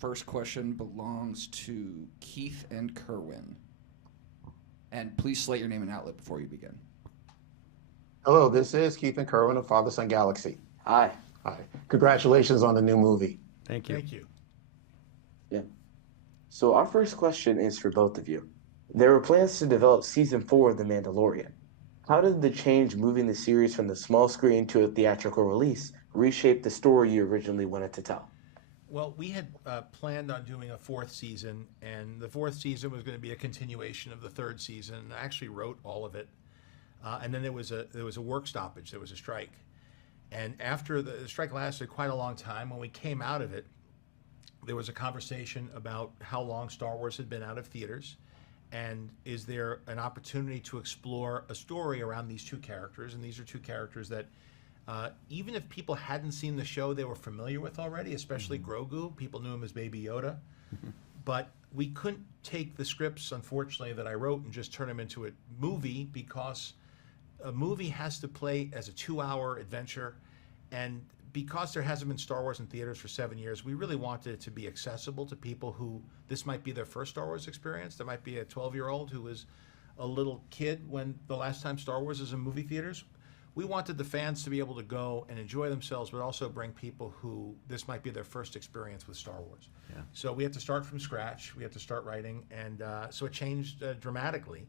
first question belongs to Keith and Kerwin. And please slate your name and outlet before you begin. Hello, this is Keith and Kerwin of Father Son Galaxy. Hi. Hi. Congratulations on the new movie. Thank you. Thank you. Yeah. So our first question is for both of you. There were plans to develop season 4 of The Mandalorian. How did the change moving the series from the small screen to a theatrical release reshape the story you originally wanted to tell? Well, we had planned on doing a 4th season, and the 4th season was going to be a continuation of the 3rd season. I actually wrote all of it, and then there was a work stoppage. There was a strike, and after the strike lasted quite a long time, when we came out of it, there was a conversation about how long Star Wars had been out of theaters, and is there an opportunity to explore a story around these two characters? And these are two characters that even if people hadn't seen the show, they were familiar with already, especially Grogu. People knew him as Baby Yoda. But we couldn't take the scripts, unfortunately, that I wrote and just turn them into a movie, because a movie has to play as a 2-hour adventure. And because there hasn't been Star Wars in theaters for 7 years, we really wanted it to be accessible to people who this might be their first Star Wars experience. There might be a 12-year-old who was a little kid when the last time Star Wars was in movie theaters. We wanted the fans to be able to go and enjoy themselves, but also bring people who this might be their first experience with Star Wars. Yeah. So we had to start from scratch. We had to start writing, and so it changed dramatically.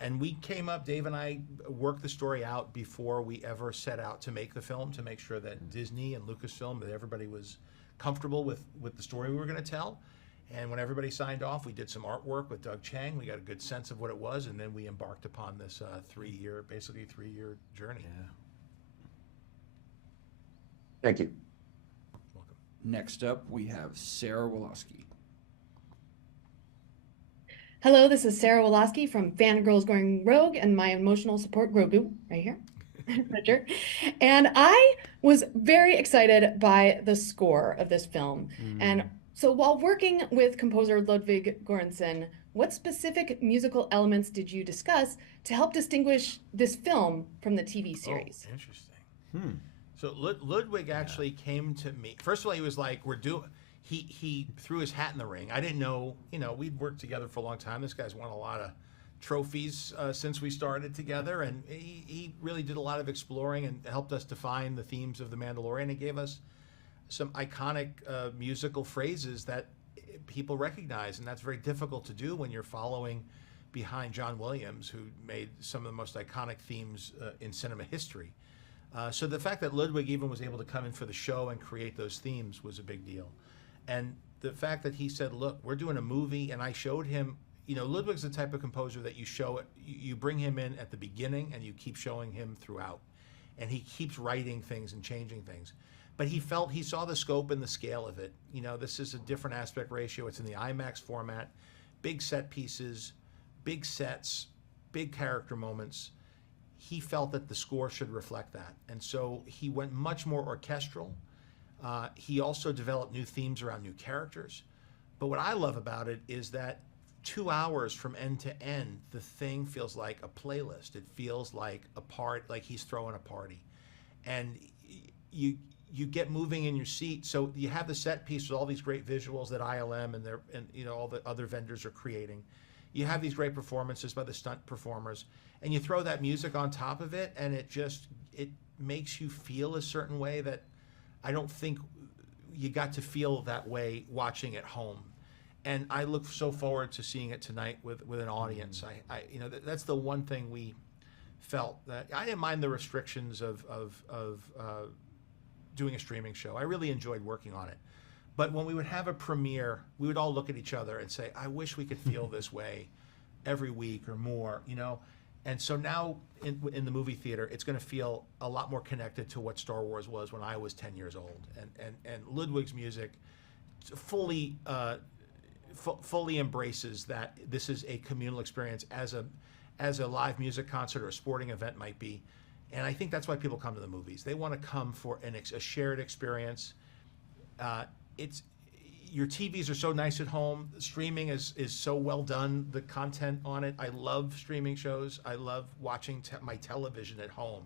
And we came up, Dave and I worked the story out before we ever set out to make the film, to make sure that Disney and Lucasfilm, that everybody was comfortable with the story we were going to tell. And when everybody signed off, we did some artwork with Doug Chang. We got a good sense of what it was, and then we embarked upon this basically 3-year journey. Yeah. Thank you. Welcome. Next up, we have Sarah Woloski. Hello, this is Sarah Woloski from Fangirls Going Rogue and my emotional support Grogu, right here. Richard. And I was very excited by the score of this film. And so while working with composer Ludwig Göransson, what specific musical elements did you discuss to help distinguish this film from the TV series? Oh, interesting. So Ludwig actually came to me. First of all, he was like, he threw his hat in the ring. I didn't know, we'd worked together for a long time. This guy's won a lot of trophies since we started together, and he really did a lot of exploring and helped us define the themes of The Mandalorian and gave us some iconic musical phrases that people recognize, and that's very difficult to do when you're following behind John Williams, who made some of the most iconic themes in cinema history. So the fact that Ludwig even was able to come in for the show and create those themes was a big deal. And the fact that he said, look, we're doing a movie, and I showed him, Ludwig's the type of composer that you bring him in at the beginning and you keep showing him throughout. And he keeps writing things and changing things. But he saw the scope and the scale of it. This is a different aspect ratio. It's in the IMAX format, big set pieces, big sets, big character moments. He felt that the score should reflect that. And so he went much more orchestral. He also developed new themes around new characters. But what I love about it is that 2 hours from end to end, the thing feels like a playlist. It feels like like he's throwing a party. And you get moving in your seat. So you have the set piece with all these great visuals that ILM and all the other vendors are creating. You have these great performances by the stunt performers, and you throw that music on top of it, and it makes you feel a certain way that I don't think you got to feel that way watching at home. And I look so forward to seeing it tonight with an audience. That's the one thing we felt, that I didn't mind the restrictions of doing a streaming show. I really enjoyed working on it. But when we would have a premiere, we would all look at each other and say, I wish we could feel this way every week or more, And so now in the movie theater, it's going to feel a lot more connected to what Star Wars was when I was 10 years old. And Ludwig's music fully embraces that this is a communal experience as a live music concert or a sporting event might be. And I think that's why people come to the movies. They want to come for a shared experience. Your TVs are so nice at home. Streaming is so well done. The content on it, I love streaming shows. I love watching my television at home.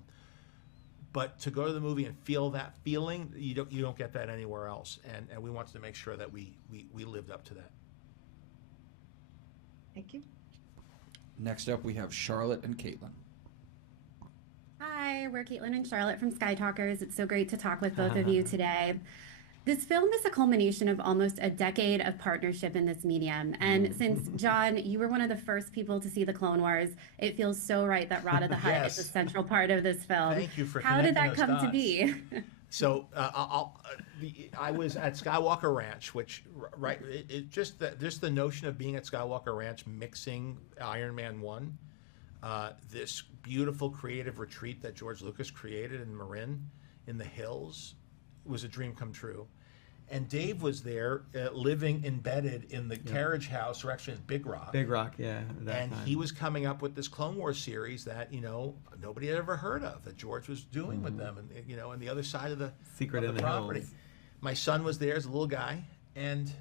But to go to the movie and feel that feeling, you don't get that anywhere else. And we wanted to make sure that we lived up to that. Thank you. Next up, we have Charlotte and Caitlin. Hi, we're Caitlin and Charlotte from Skytalkers. It's so great to talk with both of you today. This film is a culmination of almost a decade of partnership in this medium. And since, Jon, you were one of the first people to see the Clone Wars, it feels so right that Rada the Hutt is a central part of this film. Thank you for How did that connecting come those to be? So I was at Skywalker Ranch, which just the notion of being at Skywalker Ranch, mixing Iron Man 1, this beautiful creative retreat that George Lucas created in Marin, in the hills, was a dream come true. And Dave was there, living embedded in the carriage house, or actually in Big Rock. Big Rock, yeah. And he was coming up with this Clone Wars series that nobody had ever heard of, that George was doing with them, and on the other side of the Secret of in the the property. Hills. My son was there as a little guy, and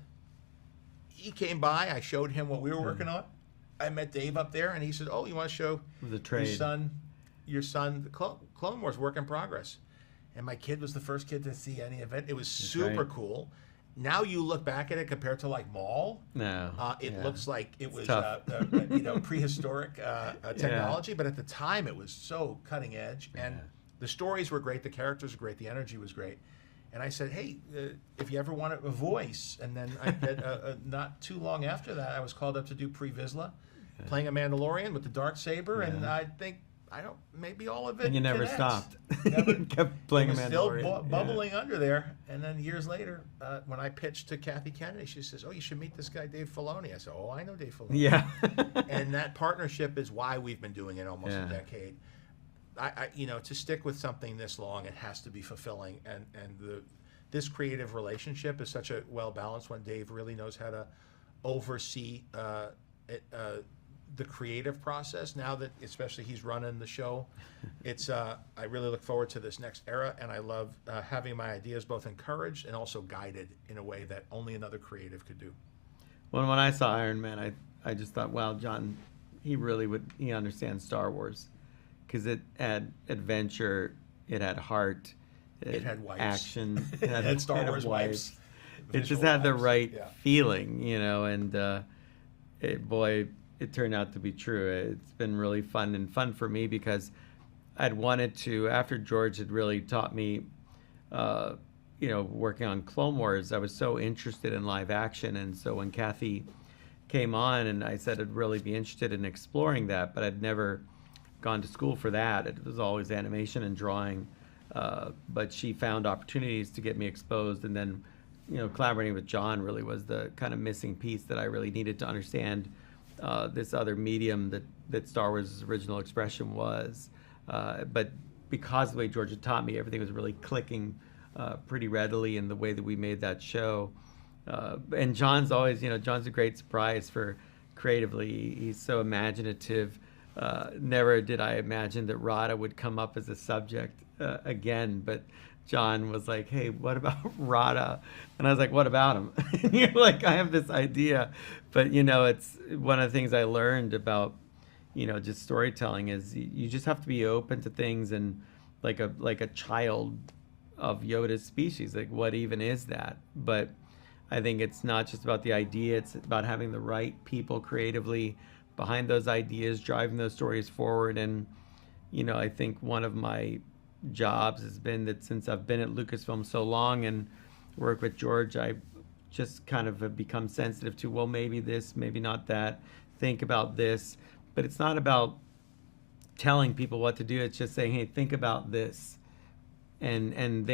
he came by. I showed him what we were working on. I met Dave up there, and he said, "Oh, you want to show your son the Clone Wars work in progress?" And my kid was the first kid to see any of it. It was super cool. Now you look back at it compared to like Maul. No, it looks like it was prehistoric technology, but at the time it was so cutting edge, and the stories were great, the characters were great, the energy was great. And I said, hey, if you ever want a voice, and then I did, not too long after that, I was called up to do Pre-Vizsla, playing a Mandalorian with the Darksaber, and I think maybe all of it. And you never connects. stopped. Never, kept playing it was a still Mandalorian. bubbling under there. And then years later, when I pitched to Kathy Kennedy, she says, "Oh, you should meet this guy, Dave Filoni." I said, "Oh, I know Dave Filoni." Yeah. And that partnership is why we've been doing it almost a decade. To stick with something this long, it has to be fulfilling. And this creative relationship is such a well balanced one. Dave really knows how to oversee the creative process. Now that especially he's running the show, it's I really look forward to this next era, and I love having my ideas both encouraged and also guided in a way that only another creative could do. When I saw Iron Man, I just thought, wow, Jon, he understands Star Wars, because it had adventure, it had heart, it had wipes. Action, it had Star Wars wipes. It just had the right feeling, and it turned out to be true. It's been really fun for me, because I'd wanted to, after George had really taught me, working on Clone Wars, I was so interested in live action. And so when Kathy came on, and I said I'd really be interested in exploring that, but I'd never gone to school for that. It was always animation and drawing. But she found opportunities to get me exposed. And then, collaborating with Jon really was the kind of missing piece that I really needed to understand this other medium that Star Wars' original expression was. But because of the way George had taught me, everything was really clicking pretty readily in the way that we made that show. And Jon's always, Jon's a great surprise for creatively. He's so imaginative. Never did I imagine that Rada would come up as a subject again, but Jon was like, "Hey, what about Rada?" And I was like, "What about him?" And you're like, "I have this idea." But, it's one of the things I learned about, just storytelling is you just have to be open to things, and like a child of Yoda's species, like what even is that? But I think it's not just about the idea, it's about having the right people creatively behind those ideas, driving those stories forward. And, I think one of my jobs has been that since I've been at Lucasfilm so long and work with George, I just kind of have become sensitive to, well, maybe this, maybe not that, think about this. But it's not about telling people what to do. It's just saying, hey, think about this. And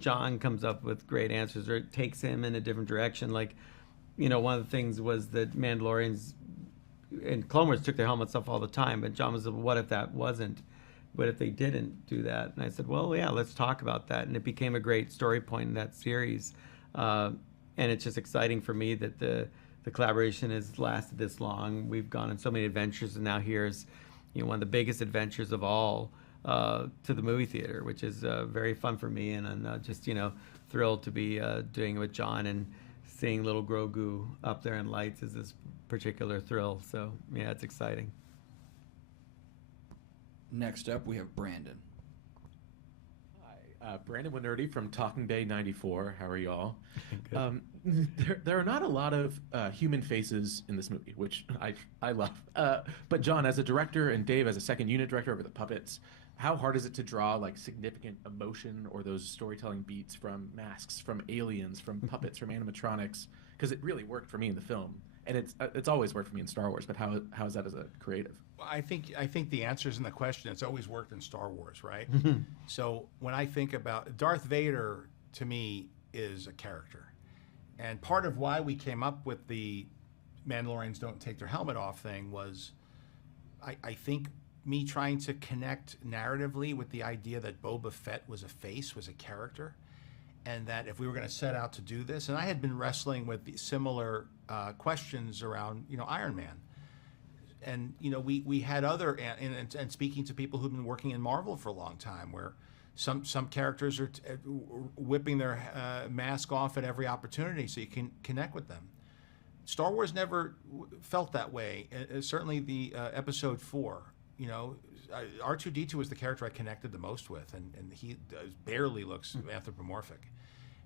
Jon comes up with great answers, or it takes him in a different direction. Like, one of the things was that Mandalorians and Clone Wars took their helmets off all the time, but Jon was like, what if that wasn't? What if they didn't do that? And I said, well, yeah, let's talk about that. And it became a great story point in that series. And it's just exciting for me that the collaboration has lasted this long. We've gone on so many adventures, and now here's one of the biggest adventures of all, to the movie theater, which is very fun for me. And I'm just thrilled to be doing it with Jon, and seeing little Grogu up there in lights is this particular thrill. So yeah, it's exciting. Next up, we have Brandon. Brandon Wainerdi from Talking Bay 94. How are y'all? There are not a lot of human faces in this movie, which I love. But John, as a director, and Dave as a second unit director over the puppets, how hard is it to draw like significant emotion or those storytelling beats from masks, from aliens, from puppets, from animatronics? Because it really worked for me in the film, and it's always worked for me in Star Wars. But how is that as a creative? Well, I think the answer is in the question. It's always worked in Star Wars, right? So when I think about Darth Vader, to me is a character, and part of why we came up with the Mandalorians don't take their helmet off thing was, I think, me trying to connect narratively with the idea that Boba Fett was a face, was a character, and that if we were going to set out to do this, and I had been wrestling with the similar questions around, Iron Man. And, we had other, and speaking to people who've been working in Marvel for a long time, where some characters are whipping their mask off at every opportunity so you can connect with them. Star Wars never felt that way. Certainly the Episode 4, R2-D2 was the character I connected the most with, and he barely looks anthropomorphic.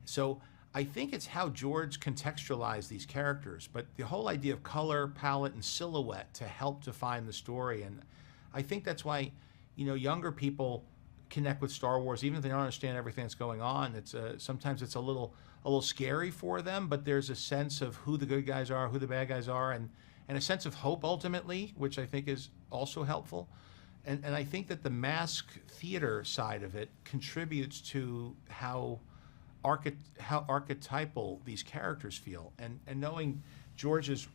So I think it's how George contextualized these characters, but the whole idea of color, palette, and silhouette to help define the story, and I think that's why, younger people connect with Star Wars, even if they don't understand everything that's going on. It's sometimes it's a little scary for them, but there's a sense of who the good guys are, who the bad guys are, and a sense of hope ultimately, which I think is also helpful. And I think that the mask theater side of it contributes to how archetypal these characters feel. And knowing George's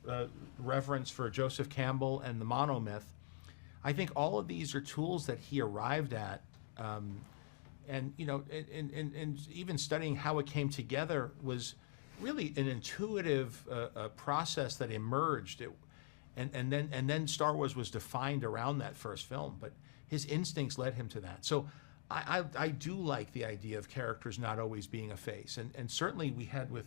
reverence for Joseph Campbell and the monomyth, I think all of these are tools that he arrived at. And even studying how it came together was really an intuitive process that emerged. And then Star Wars was defined around that first film, but his instincts led him to that. So I do like the idea of characters not always being a face, and certainly we had with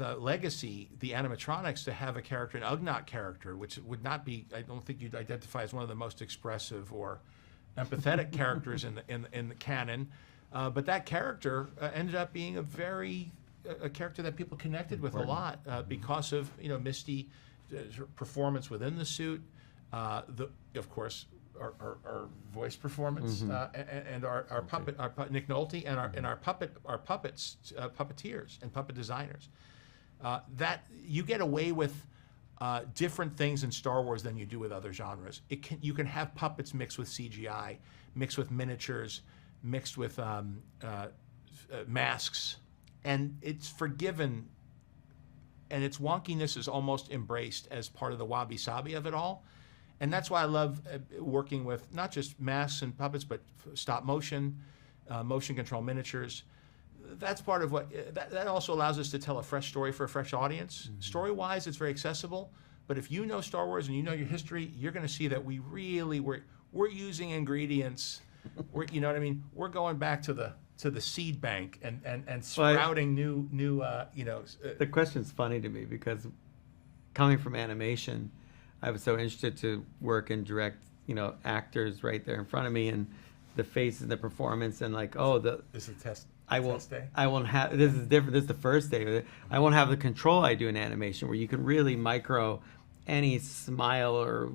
a Legacy, the animatronics, to have a character, an Ugnaught character, which would not be, I don't think you'd identify as one of the most expressive or empathetic characters in the canon, but that character ended up being a character that people connected with a lot because of Misty. Performance within the suit, of course, our voice performance, and our puppet, Nick Nolte, and our puppets, puppeteers and puppet designers. That you get away with different things in Star Wars than you do with other genres. You can have puppets mixed with CGI, mixed with miniatures, mixed with masks, and it's forgiven. And its wonkiness is almost embraced as part of the wabi-sabi of it all. And that's why I love working with not just masks and puppets, but stop motion, motion control miniatures. That's part of what, that also allows us to tell a fresh story for a fresh audience. Mm-hmm. Story-wise, it's very accessible. But if you know Star Wars and you know your history, you're going to see that we're using ingredients. You know what I mean? We're going back to the seed bank and sprouting new The question's funny to me because coming from animation, I was so interested to work and direct, actors right there in front of me and the faces and the performance and This is a test. I won't have, this is different. This is the first day. I won't have the control I do in animation where you can really micro any smile or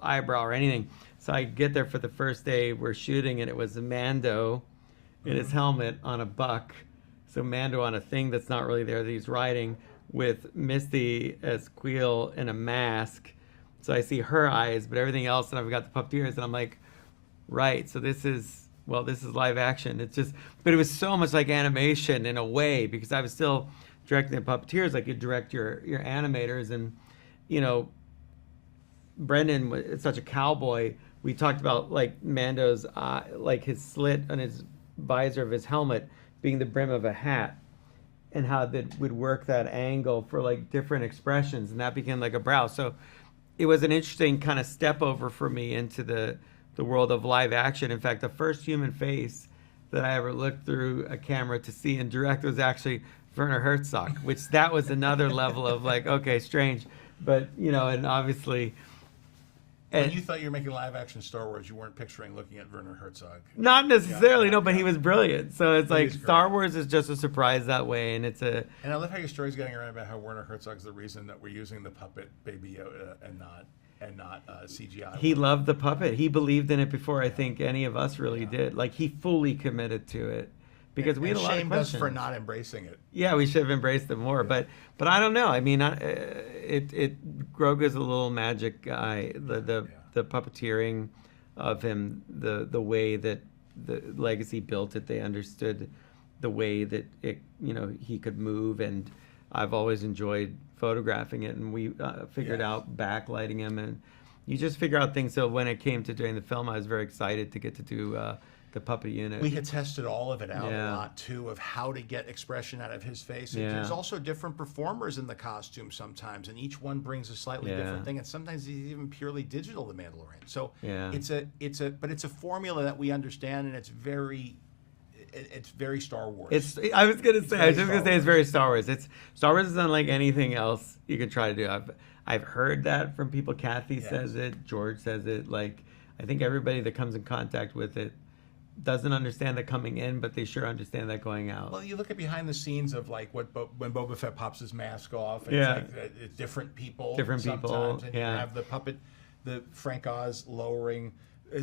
eyebrow or anything. So I get there for the first day we're shooting and it was a Mando in his helmet on a buck. So Mando on a thing that's not really there that he's riding with Misty as Queel in a mask. So I see her eyes, but everything else, and I've got the puppeteers, and I'm like, right, so this is live action. It's just, but it was so much like animation in a way because I was still directing the puppeteers like you direct your animators. And, Brendan was such a cowboy. We talked about like Mando's, like his slit on his visor of his helmet being the brim of a hat and how that would work that angle for like different expressions, and that became like a brow. So it was an interesting kind of step over for me into the world of live action. In fact, the first human face that I ever looked through a camera to see and direct was actually Werner Herzog, which that was another level of like, okay, strange. But, and obviously When you thought you were making live action Star Wars, you weren't picturing looking at Werner Herzog. Not necessarily, no, but he was brilliant. So it's like is great. Star Wars is just a surprise that way, and it's a. And I love how your story's getting around about how Werner Herzog's the reason that we're using the puppet Baby Yoda and not CGI. He loved the puppet. He believed in it before I think any of us really did. Like he fully committed to it. Because we had a lot of questions. Us for not embracing it. Yeah, we should have embraced it more. But I don't know. I mean, Grogu's a little magic guy. The puppeteering of him, the way that the Legacy built it, they understood the way that he could move, and I've always enjoyed photographing it. And we figured out backlighting him, and you just figure out things. So when it came to doing the film, I was very excited to get to do. The puppet unit. We had tested all of it out a lot too, of how to get expression out of his face. And there's also different performers in the costume sometimes, and each one brings a slightly different thing. And sometimes he's even purely digital, the Mandalorian. So it's a formula that we understand, and it's very Star Wars. I was just gonna say it's very Star Wars. Star Wars is unlike anything else you could try to do. I've heard that from people. Kathy says it. George says it. Like I think everybody that comes in contact with it doesn't understand that coming in, but they sure understand that going out. Well, you look at behind the scenes of like when Boba Fett pops his mask off, and it's like different people, and you have the puppet, the Frank Oz lowering,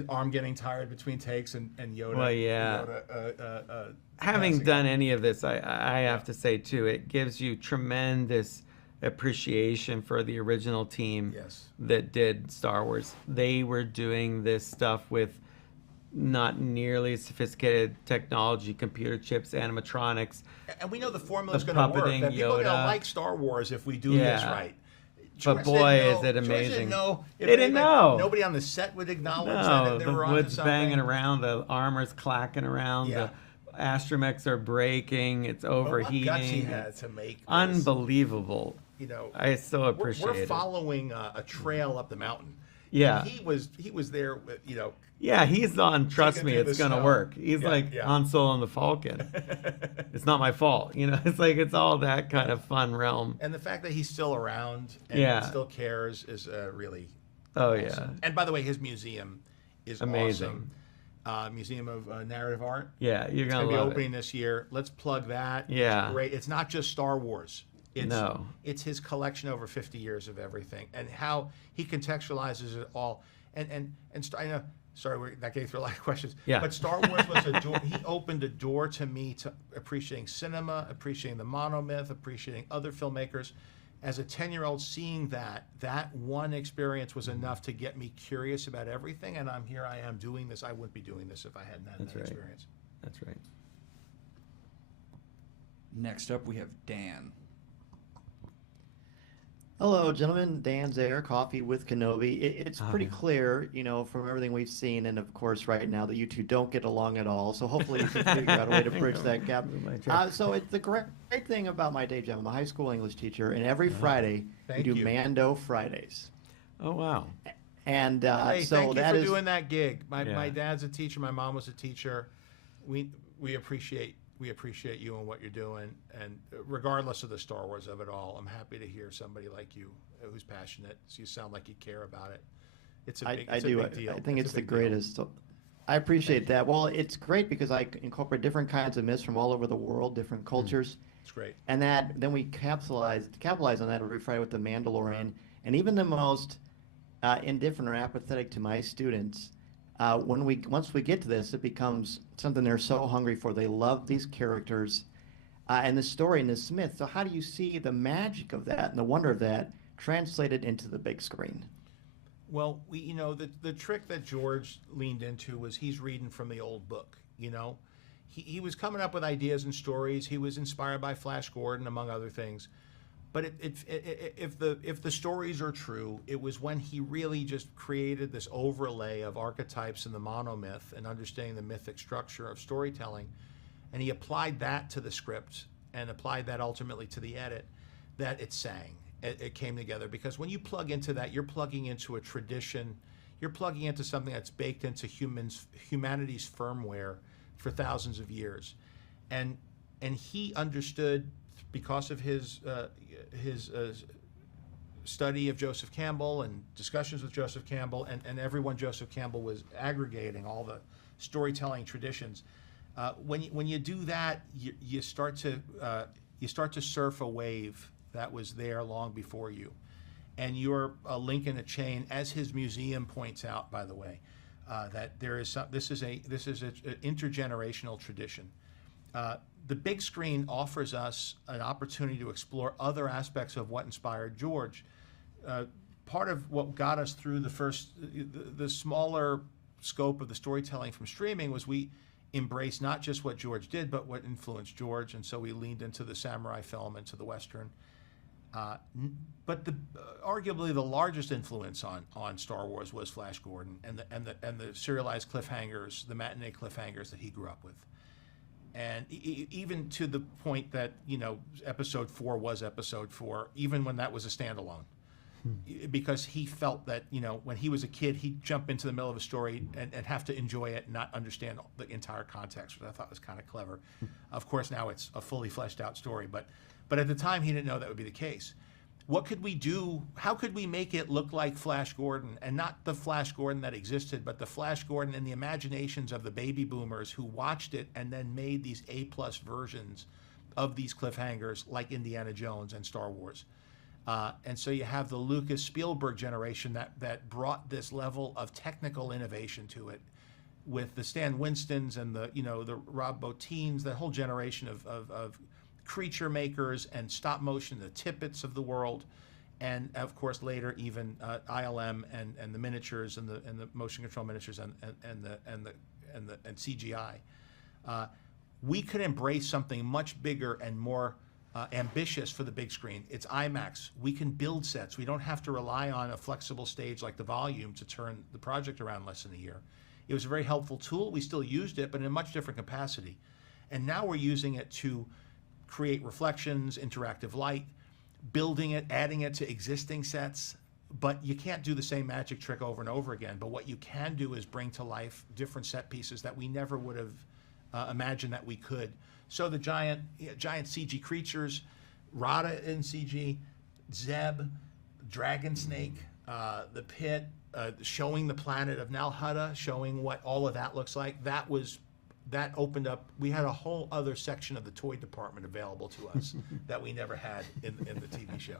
arm getting tired between takes, and Yoda. Well, Yoda, having done any of this, I have to say too, it gives you tremendous appreciation for the original team that did Star Wars. They were doing this stuff with not nearly sophisticated technology, computer chips, animatronics. And we know the formula is going to work. That people are going to like Star Wars if we do this right. But boy, is it amazing. They didn't know. Nobody on the set would acknowledge that the wood's banging around, the armor's clacking around, the astromechs are breaking, it's overheating. What guts he had to make this. Unbelievable. I so appreciate it. We're following a trail up the mountain. Yeah. And he was there with, Yeah, he's on, trust me, it's going to work. He's like Han Solo and the Falcon. It's not my fault. It's like, it's all that kind of fun realm. And the fact that he's still around and still cares is really awesome. And by the way, his museum is amazing. Awesome. Museum of Narrative Art. Yeah, you're going to be opening this year. Let's plug that. Yeah. It's great. It's not just Star Wars. It's his collection over 50 years of everything and how he contextualizes it all. And I know, sorry, that gave through a lot of questions. Yeah. But Star Wars was a door. He opened a door to me to appreciating cinema, appreciating the monomyth, appreciating other filmmakers. As a 10-year-old, seeing that one experience was enough to get me curious about everything. And here I am doing this. I wouldn't be doing this if I hadn't had that experience. That's right. Next up, we have Dan. Hello, gentlemen. Dan Zehr, Coffee with Kenobi. It's pretty clear, from everything we've seen, and of course, right now, that you two don't get along at all. So hopefully, you can figure out a way to bridge that gap. So it's the great thing about my day job. I'm a high school English teacher, and every Friday we do Mando Fridays. Oh wow! And hey, so thank you that for is doing that gig. My dad's a teacher. My mom was a teacher. We appreciate you and what you're doing, and regardless of the Star Wars of it all, I'm happy to hear somebody like you who's passionate. So you sound like you care about it. It's a big deal. I think it's the greatest. So I appreciate that. Well, it's great because I incorporate different kinds of myths from all over the world, different cultures. It's great. And then we capitalize on that every Friday with the Mandalorian, and even the most indifferent or apathetic to my students. Once we get to this, it becomes something they're so hungry for. They love these characters and the story and this myth. So how do you see the magic of that and the wonder of that translated into the big screen? Well, the trick that George leaned into was he's reading from the old book. He was coming up with ideas and stories. He was inspired by Flash Gordon, among other things. But if the stories are true, it was when he really just created this overlay of archetypes in the monomyth and understanding the mythic structure of storytelling, and he applied that to the script and applied that ultimately to the edit, that it sang. It came together. Because when you plug into that, you're plugging into a tradition. You're plugging into something that's baked into humanity's firmware for thousands of years. And he understood, because of his study of Joseph Campbell and discussions with Joseph Campbell, and everyone Joseph Campbell was aggregating all the storytelling traditions. When you do that, you start to surf a wave that was there long before you, and you're a link in a chain, as his museum points out, by the way, that this is an intergenerational tradition. The big screen offers us an opportunity to explore other aspects of what inspired George. Part of what got us through the smaller scope of the storytelling from streaming was we embraced not just what George did, but what influenced George, and so we leaned into the samurai film, into the Western. But arguably the largest influence on Star Wars was Flash Gordon and the serialized cliffhangers, the matinee cliffhangers that he grew up with. And even to the point that, Episode 4 was Episode 4, even when that was a standalone. Because he felt that, when he was a kid, he'd jump into the middle of a story and have to enjoy it and not understand the entire context, which I thought was kind of clever. Of course, now it's a fully fleshed out story, but at the time, he didn't know that would be the case. What could we do? How could we make it look like Flash Gordon, and not the Flash Gordon that existed, but the Flash Gordon in the imaginations of the baby boomers who watched it and then made these A-plus versions of these cliffhangers like Indiana Jones and Star Wars? And so you have the Lucas Spielberg generation that brought this level of technical innovation to it, with the Stan Winstons and the Rob Bottin's, that whole generation of creature makers and stop motion, the Tippets of the world, and of course later even ILM and the miniatures and the motion control miniatures and CGI. We could embrace something much bigger and more ambitious for the big screen. It's IMAX. We can build sets. We don't have to rely on a flexible stage like the Volume to turn the project around less than a year. It was a very helpful tool. We still used it, but in a much different capacity. And now we're using it to create reflections, interactive light, building it, adding it to existing sets. But you can't do the same magic trick over and over again. But what you can do is bring to life different set pieces that we never would have imagined that we could. So the giant CG creatures, Rada in CG, Zeb, Dragon Snake, the pit, showing the planet of Nal Hutta, showing what all of that looks like. That opened up. We had a whole other section of the toy department available to us that we never had in the TV show.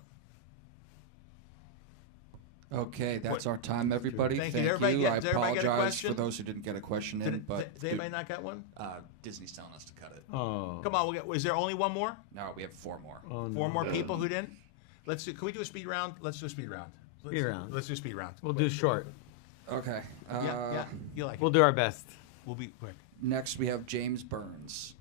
Okay, that's our time, everybody. Thank you. you. I Did everybody get a apologize question? for those who didn't get a question in. But did anybody not get one? Disney's telling us to cut it. Oh. Come on, is there only one more? No, we have 4 more. Oh, no. 4 more people who didn't? Can we do a speed round? Let's do a speed round. Let's do a speed round. We'll do short. Okay. Yeah. You like We'll it. do our best. We'll be quick. Next, we have James Burns.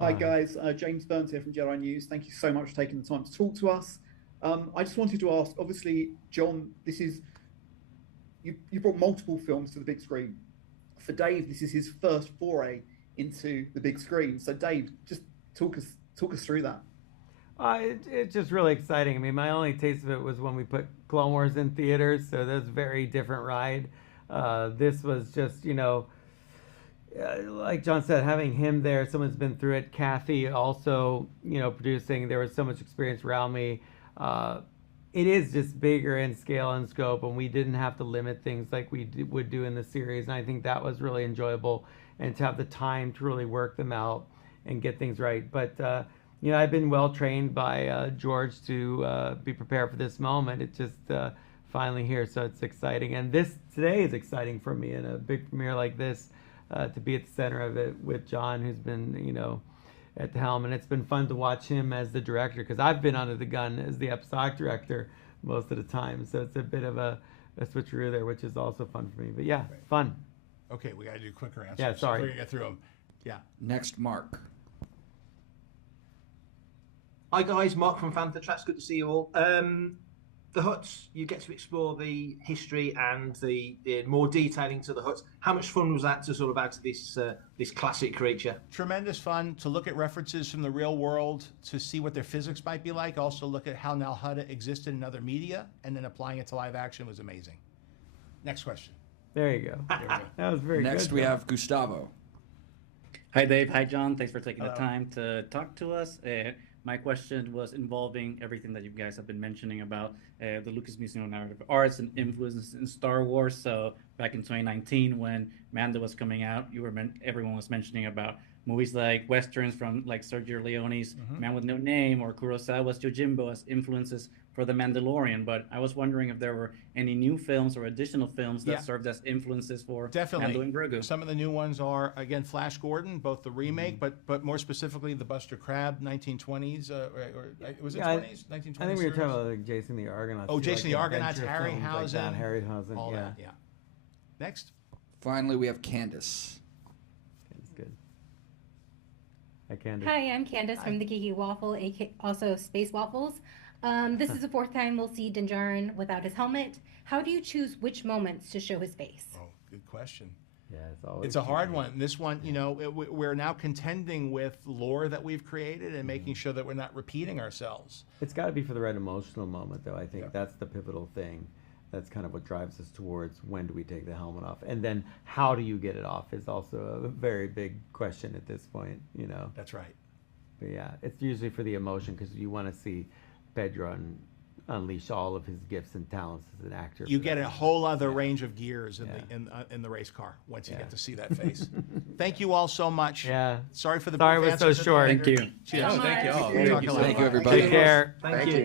Hi guys, James Burns here from Jedi News. Thank you so much for taking the time to talk to us. I just wanted to ask, obviously, John, you brought multiple films to the big screen. For Dave, this is his first foray into the big screen. So Dave, just talk us through that. It's just really exciting. I mean, my only taste of it was when we put Clone Wars in theaters, so that was a very different ride. This was just, like John said, having him there, someone's been through it. Kathy also, producing. There was so much experience around me. It is just bigger in scale and scope, and we didn't have to limit things like we would do in the series. And I think that was really enjoyable, and to have the time to really work them out and get things right. But I've been well trained by George to be prepared for this moment. It's just finally here, so it's exciting. And today is exciting for me in a big premiere like this, to be at the center of it with John, who's been, at the helm. And it's been fun to watch him as the director, because I've been under the gun as the episodic director most of the time. So it's a bit of a switcheroo there, which is also fun for me. But yeah, fun. Okay, we got to do quicker answers. Yeah, sorry. We're going to get through them. Yeah. Next, Mark. Hi guys, Mark from Fantha. It's good to see you all. The huts, you get to explore the history and the more detailing to the huts. How much fun was that to sort of add to this classic creature? Tremendous fun to look at references from the real world, to see what their physics might be like. Also look at how Nal Hutta existed in other media, and then applying it to live action was amazing. Next question. There you go. That was very good. Next, we have Gustavo. Hi, Dave. Hi, John. Thanks for taking the time to talk to us. My question was involving everything that you guys have been mentioning about the Lucas Museum of Narrative Arts and influences in Star Wars. So back in 2019, when Mando was coming out, everyone was mentioning about movies like westerns from like Sergio Leone's Man with No Name or Kurosawa's Yojimbo as influences for The Mandalorian. But I was wondering if there were any new films or additional films that served as influences for Mando and Grogu. Some of the new ones are, again, Flash Gordon, both the remake, but more specifically the Buster Crabbe 1920s, or was it 20s? 1920s? I think we were talking about like Jason the Argonauts. Oh, Jason like the Argonauts, adventure films Harryhausen. Like that, Harryhausen, all that, yeah. Next. Finally, we have Candace. That's good. Hi, Candace. Hi, I'm Candace from the Geeky Waffle, also Space Waffles. This is the fourth time we'll see Din Djarin without his helmet. How do you choose which moments to show his face? Oh, good question. Yeah, it's a hard one. This one, you know, we're now contending with lore that we've created and making sure that we're not repeating ourselves. It's got to be for the right emotional moment, though. I think that's the pivotal thing. That's kind of what drives us towards when do we take the helmet off, and then how do you get it off is also a very big question at this point. You know. That's right. But yeah, it's usually for the emotion because you want to see Pedro unleash all of his gifts and talents as an actor. You get a whole other range of gears in the race car once you get to see that face. Thank you all so much. Yeah. Sorry for the Sorry brief we're so answers. short. Thank you. Cheers. Thank you all. Thank you, everybody. Take care. Thank you.